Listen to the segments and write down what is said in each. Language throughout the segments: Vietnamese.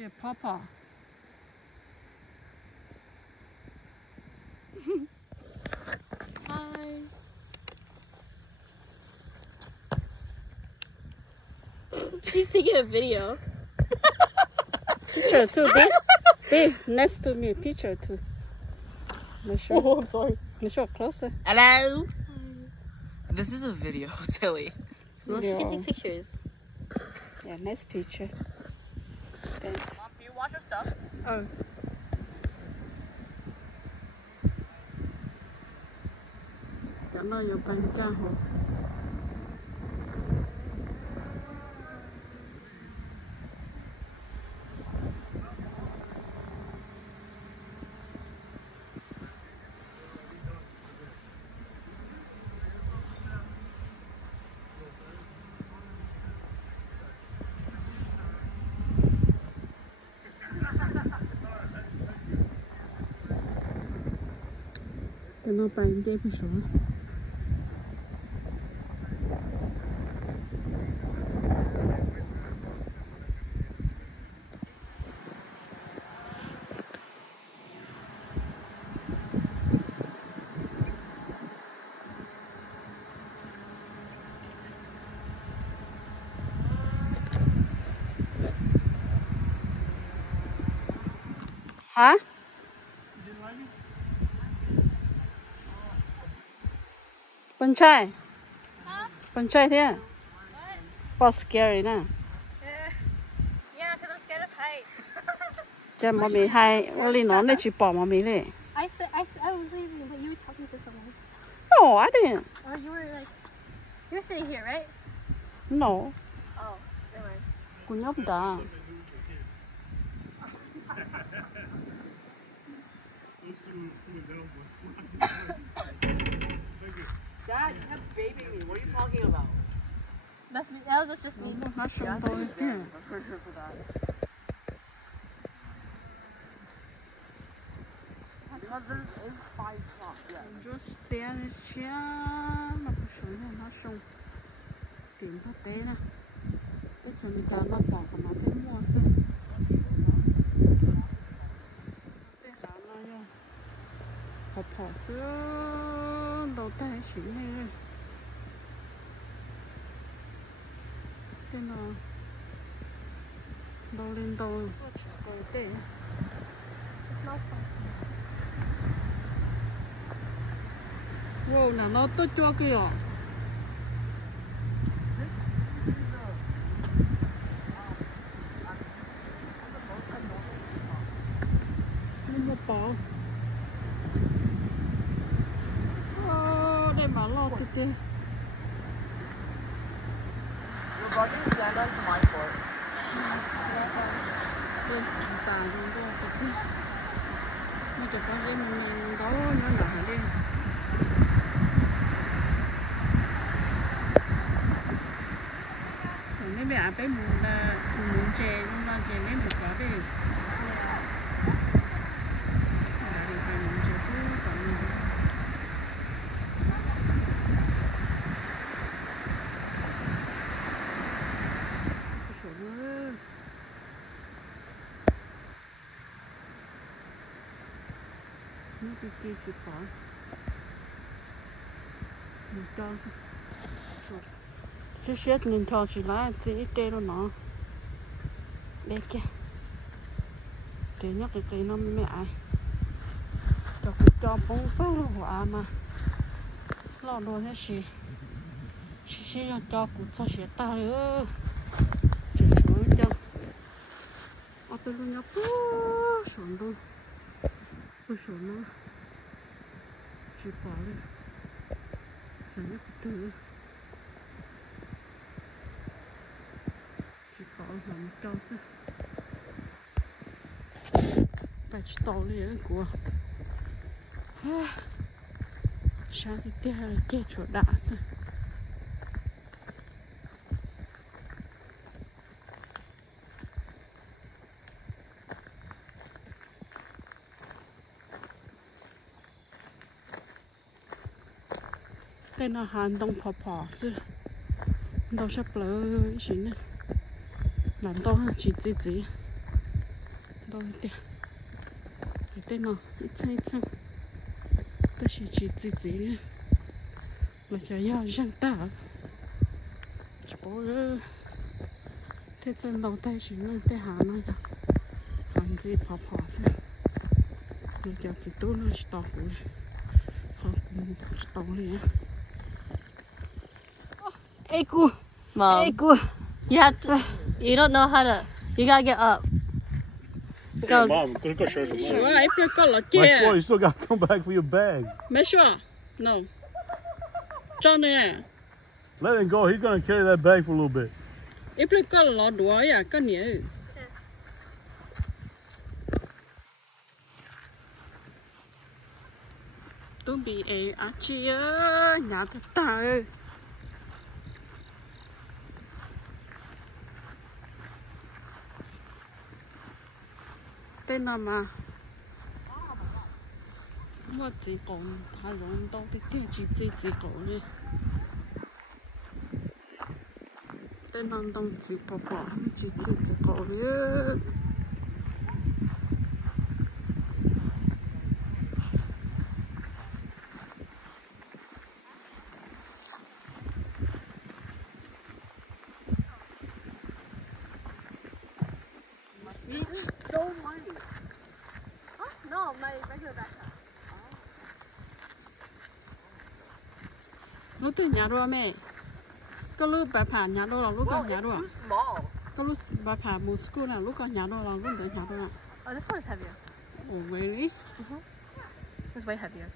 Yeah, Papa. Hi. She's taking a video. Picture too, babe. Babe, next to me, picture too. Oh, I'm sorry. Michelle, closer. Hello. This is a video, silly. Well, she can take pictures. Yeah, nice picture. Thanks. Mom, can you wash your stuff? Oh. Cảm ơn nhiều bạn ca hồ. Cảm ơn bạn chơi một số. Hả? Con trai. Con trai thế à? Quá scary nè. Yeah, because I'm scared of heights. Chà mà mình hay, only nó này chỉ bỏ mà mình đi. I was leaving, but you were talking to someone. No, I didn't. Or you were sitting here, right? No. Oh, never mind. Cô nhóc đã. Dad, you kept babying me. What are you talking about? That was just me. Nó sống đôi. I'm for sure for that. Cousin is 5 o'clock, yeah. Rồi xe nó sống nó sống. Tiền nó té nè. Tất cả mình ta nó bỏ của nó thấy mua xưa. Té hả nó nha. Bỏ xưa đầu tay xỉn này. Cái nó đầu lên đầu cầu tệ. Wow, nó tốt cho kìa. Nó một bỏ. Đây mà lo tê tê. We're about to stand on to my court. Đây, tà luôn đó tê tê. Nó chụp con đây mình đó nó nở đây. Mấy bé bé muốn chè nhưng mà chè nên được có đi. Nó kia chỉ bỏ. Mình cho. Chứ xét nhìn thò chỉ lá chỉ tê đó nó đây kìa để nhắc cái nó mẹ ai cho bông phơi hoa mà lo đồ hết gì chỉ cho cụ cho sẽ ta nữa chỉ cho ở bên luôn nhóc sồn luôn tôi sồn nó chỉ bỏ đi rồi nhóc từ làm cho chứ phải tàu liền của sáng thì tiếc là chết chỗ đã chứ tên là Hàn Đông Phò chứ đâu sắp lỡ gì nữa làm to hơn chỉ đâu đi tên nó ít chân tôi chỉ là cho nhau răng ta bố thế chân đầu tay chỉ nên thế hà nó ra hàng gì phò xem nó cho chỉ tôi nó chỉ tao cũng không tao liền ê cô Mom, ê cô you have to. You don't know how to. You gotta get up. Go. Mom, go show some. sure ai phải có là My kia boy, you still gotta come back for your bag. mấy sure no cho này Let him go. He's gonna carry that bag for a little bit. ít phải có là đùa à có nhỉ tôi bị ấy à chị ơi nhà thật ta ơi tên nào mà mua chỉ còn thà rộng đâu thì tiền chỉ còn đi tên nào đông chỉ bỏ chỉ còn đi Switch. Don't mind. Huh? No, my regular backpack. Lúc từ nhà rồi mẹ có lúc bà phà nhà rồi là lúc có nhà rồi Small. có lúc bà phà một school là lúc có nhà rồi là lúc tới nhà rồi Oh, this one is heavier. oh really It's way heavier.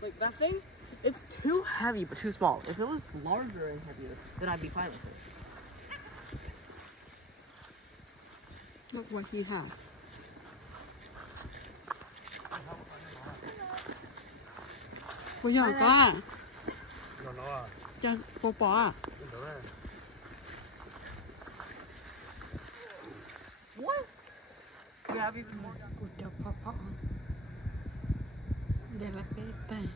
Like that thing? It's too heavy but too small. If it was larger and heavier, then I'd be fine with it. look what he has cô nhỏ có à cho cô bỏ à What? You have even more. cô cho bỏ để là bê tay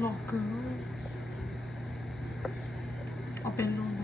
lọ cứ ở bên luôn